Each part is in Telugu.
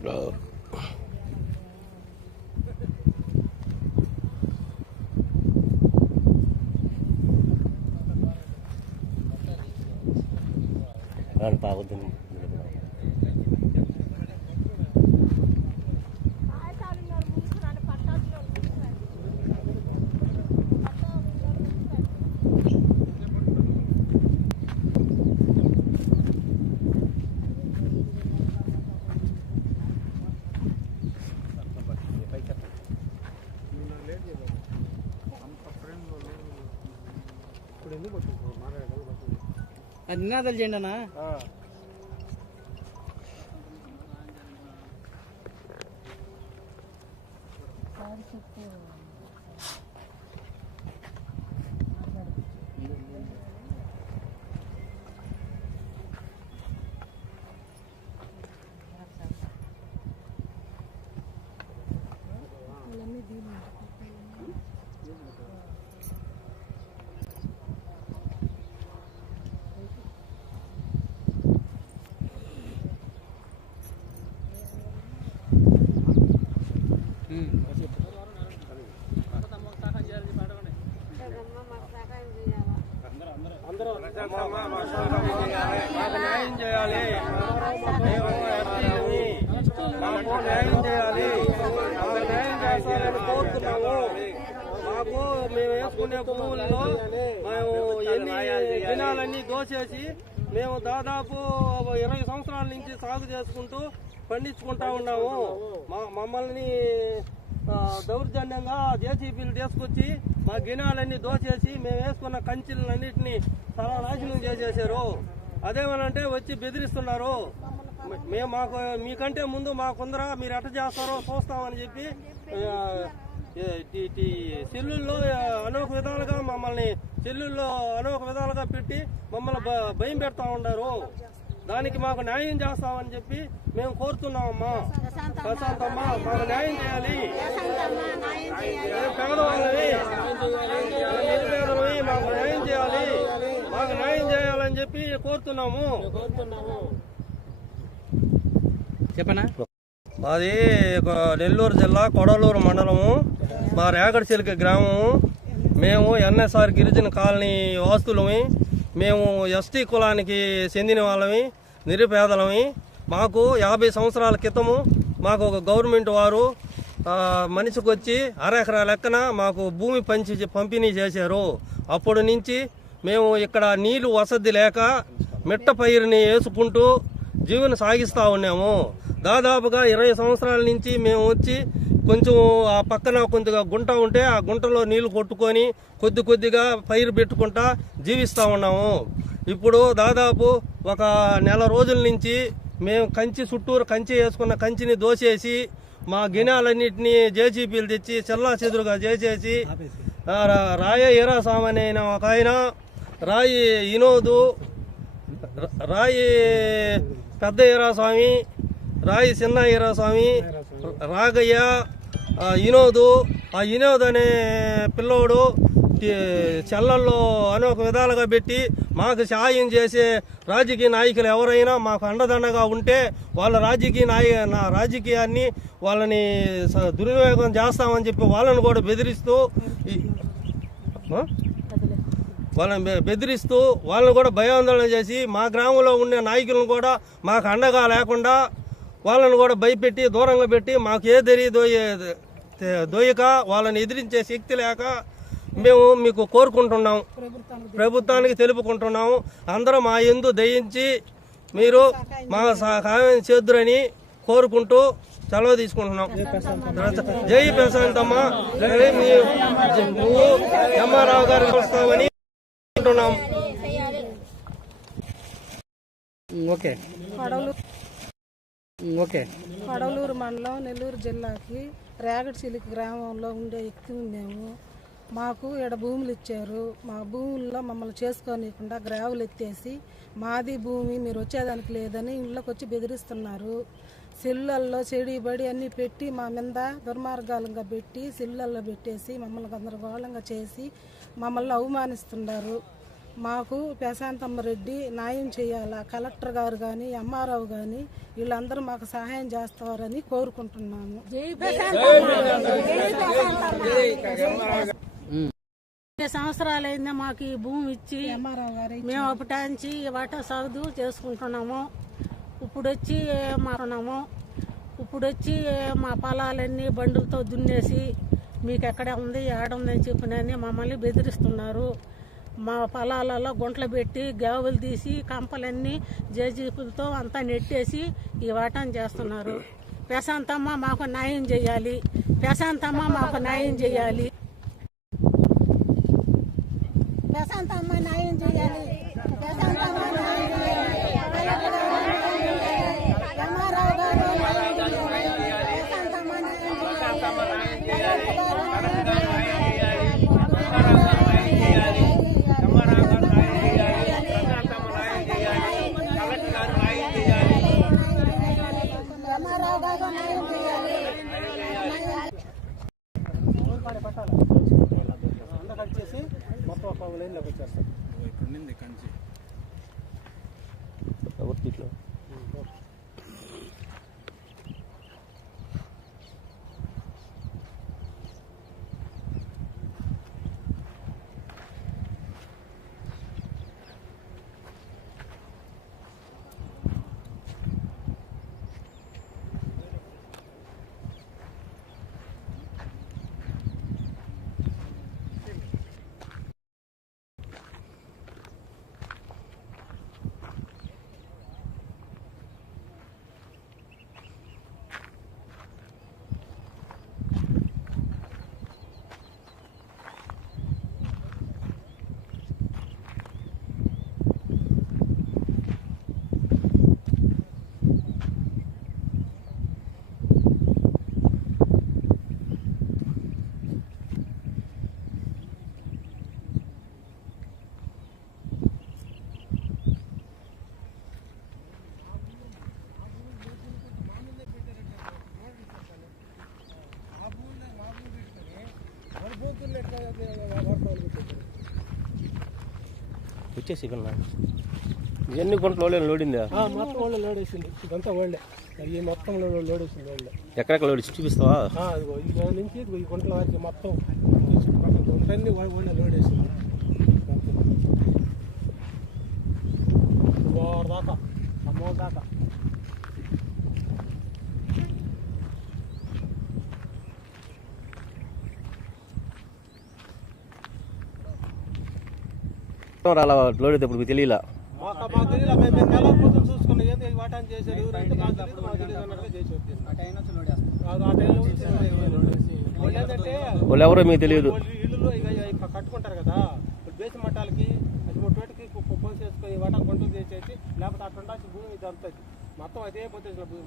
Ano pa ako dun? అది నినాదాలు చేయండి అన్న మాకు న్యాయం చేయాలి మేము ఎస్టీలని మాకు న్యాయం చేయాలి మాకు న్యాయం చేస్తారని కోరుతున్నాము మాకు మేము భూముల్లో మేము ఎన్ని దినాలన్నీ దోచేసి మేము దాదాపు ఇరవై సంవత్సరాల నుంచి సాగు చేసుకుంటూ పండించుకుంటా ఉన్నాము. మా మమ్మల్ని దౌర్జన్యంగా జేసీబీలు తీసుకొచ్చి మా గినాలన్నీ దోచేసి మేము వేసుకున్న కంచెలన్నింటినీ సర్వనాశనం చేసేసారు అదేమనంటే వచ్చి బెదిరిస్తున్నారు. మేము మాకు మీకంటే ముందు మాకుందరా మీరు ఎట్ట చేస్తారో చూస్తామని చెప్పి సెల్లుల్లో అనేక విధాలుగా మమ్మల్ని సెల్లుల్లో అనేక విధాలుగా పెట్టి మమ్మల్ని భ- భయం పెడతా ఉన్నారు. దానికి మాకు న్యాయం చేస్తామని చెప్పి మేము కోరుతున్నామమ్మా. ప్రశాంతమ్మ. మాకు న్యాయం చేయాలి. పేదవాళ్ళని మాకు న్యాయం చేయాలి. మాకు న్యాయం చేయాలని చెప్పి కోరుతున్నాము. చెప్పనా? మాది నెల్లూరు జిల్లా కొడలూరు మండలము. మా రేగడిచిలిక గ్రామము. మేము ఎన్ఎస్ఆర్ గిరిజన కాలనీ వాస్తులమి. మేము ఎస్టీ కులానికి చెందిన వాళ్ళమి నిరుపేదలమి. మాకు యాభై సంవత్సరాల క్రితము మాకు ఒక గవర్నమెంట్ వారు మనిషికి వచ్చి అరెకరా లెక్కన మాకు భూమి పంచి పంపిణీ చేశారు. అప్పటి నుంచి మేము ఇక్కడ నీళ్ళు వసతి లేక మిట్ట పైరుని వేసుకుంటూ జీవన సాగిస్తూ ఉన్నాము. దాదాపుగా ఇరవై సంవత్సరాల నుంచి మేము వచ్చి కొంచెం ఆ పక్కన కొద్దిగా గుంట ఉంటే ఆ గుంటలో నీళ్ళు కొట్టుకొని కొద్ది కొద్దిగా పైరు పెట్టుకుంటా జీవిస్తూ ఉన్నాము. ఇప్పుడు దాదాపు ఒక నెల రోజుల నుంచి మేము కంచి చుట్టూరు కంచి వేసుకున్న కంచిని దోసేసి మా గినాలన్నింటినీ జేసీపీలు తెచ్చి చెల్లా చెదురుగా చేసేసి రాయ ఈరాస్వామి అనే ఒక ఆయన రాయి వినోదు రాయి పెద్ద ఈరాస్వామి రాయి చిన్న ఈరాస్వామి రాగయ్య వినోదు ఆ వినోద్ అనే పిల్లోడు చెల్లల్లో అనేక విధాలుగా పెట్టి మాకు సహాయం చేసే రాజకీయ నాయకులు ఎవరైనా మాకు అండదండగా ఉంటే వాళ్ళ రాజకీయ నాయ నా రాజకీయాన్ని వాళ్ళని స- దుర్వినియోగం చేస్తామని చెప్పి వాళ్ళని కూడా బెదిరిస్తూ వాళ్ళని బెదిరిస్తూ వాళ్ళని కూడా భయాందోళన చేసి మా గ్రామంలో ఉండే నాయకులను కూడా మాకు అండగా లేకుండా వాళ్ళని కూడా భయపెట్టి దూరంగా పెట్టి మాకు ఏ దరి దోయే తే- దోయక వాళ్ళని ఎదిరించే శక్తి లేక మేము మీకు కోరుకుంటున్నాం. ప్రభుత్వానికి తెలుపుకుంటున్నాము అందరూ మా ఎందు దయించి మీరు మా సహాయం చేద్దురని కోరుకుంటూ సెలవు తీసుకుంటున్నాం. జై ప్రశాంతమ్మ. నువ్వు ఎంఆర్ఆవు గారికి వస్తామని అనుకుంటున్నాం ఓకే. ఓకే. కడలూరు మండలం నెల్లూరు జిల్లాకి రేగడిచిలికి గ్రామంలో ఉండే వ్యక్తి మేము మాకు ఇక్కడ భూములు ఇచ్చారు. మా భూముల్లో మమ్మల్ని చేసుకోనియకుండా గ్రావులు ఎత్తేసి మాది భూమి మీరు వచ్చేదానికి లేదని ఇళ్ళకి వచ్చి బెదిరిస్తున్నారు. సెల్లల్లో చెడిబడి అన్నీ పెట్టి మా మీద దుర్మార్గాలంగా పెట్టి సెల్లల్లో పెట్టేసి మమ్మల్ని గందరగోళంగా చేసి మమ్మల్ని అవమానిస్తున్నారు. మాకు ప్రశాంతమ్మ రెడ్డి న్యాయం చేయాలా? కలెక్టర్ గారు కానీ ఎంఆర్ఓ కానీ వీళ్ళందరూ మాకు సహాయం చేస్తారని కోరుకుంటున్నాము. సంవత్సరాలైందా మాకు ఈ భూమి ఇచ్చి మేము అప్పటాంచి వాటా సాగుదు చేసుకుంటున్నాము. ఇప్పుడు వచ్చి మారున్నాము ఇప్పుడు వచ్చి మా పొలాలన్నీ బండులతో దున్నేసి మీకు ఎక్కడ ఉంది ఏడ ఉందని చెప్పినని మమ్మల్ని బెదిరిస్తున్నారు. మా పొలాలలో గుంటలు పెట్టి గేవులు తీసి కంపలన్నీ జేజీపులతో అంతా నెట్టేసి ఈ వాటాన్ని చేస్తున్నారు. ప్రశాంతమ్మ మాకు న్యాయం చేయాలి. ప్రశాంతమ్మ మాకు న్యాయం చేయాలి. ప్రశాంతమ్మ న్యాయం చేయాలి ప్రశాంతమ్మ న్యాయం చేయాలి రామారావు గారు న్యాయం చేయాలి ప్రశాంతమ్మ న్యాయం రామారావు గారు న్యాయం చేయాలి అంతా కట్ చేసి మొత్తం ఒక లైన్లోకి వచ్చేస్తాం. వచ్చేసి ఇక్కడ ఎన్ని గుంటలు లోడిందా? మొత్తం వాళ్ళే లోడ్ వేసింది ఇదంతా వాళ్ళే. ఈ మొత్తం లోడ్ లోడ్ వేసింది వాళ్ళే. ఎక్కడెక్కడ లోడి చూపిస్తావా? ఇదిగో నుంచి ఈ గుంటల వరకు మొత్తం గుంటలన్నీ వాళ్ళ వాళ్ళే లోడ్ వేసింది మొత్తం. ఓర్ దాకా. అమ్మోర్ దాకా రాలా లోడ్ అయితే ఇప్పుడు తెలియలా మాకు మాకు తెలియదు మేము మేము నెల పొద్దున చూసుకున్న ఏంది ఈ వాటాన్ని చేశారు ఎవరంటే మాకు తెలియదు మాకు తెలియదు అన్నట్టుగా చేసి వచ్చేసి ఆ టైంలో వచ్చి లోడ్ వేసి. వాళ్ళు ఏంటంటే వాళ్ళు ఎవరో మీకు తెలియదు కట్టుకుంటారు కదా ఇప్పుడు బేసి మట్టాలకి అది ముట్టోటికి చేసుకొని వాటా గుంటలు చేసేసి లేకపోతే అక్కడ భూమి ఇది మొత్తం అదే పొద్దున భూమి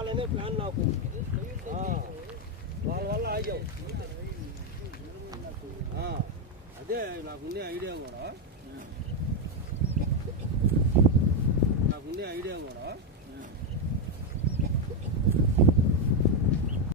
రావాలనే ప్లాన్ నాకు. వాళ్ళ వల్ల ఆగావు ఆ, అదే నాకుండే ఐడియా కూడా. నాకుండే ఐడియా కూడా.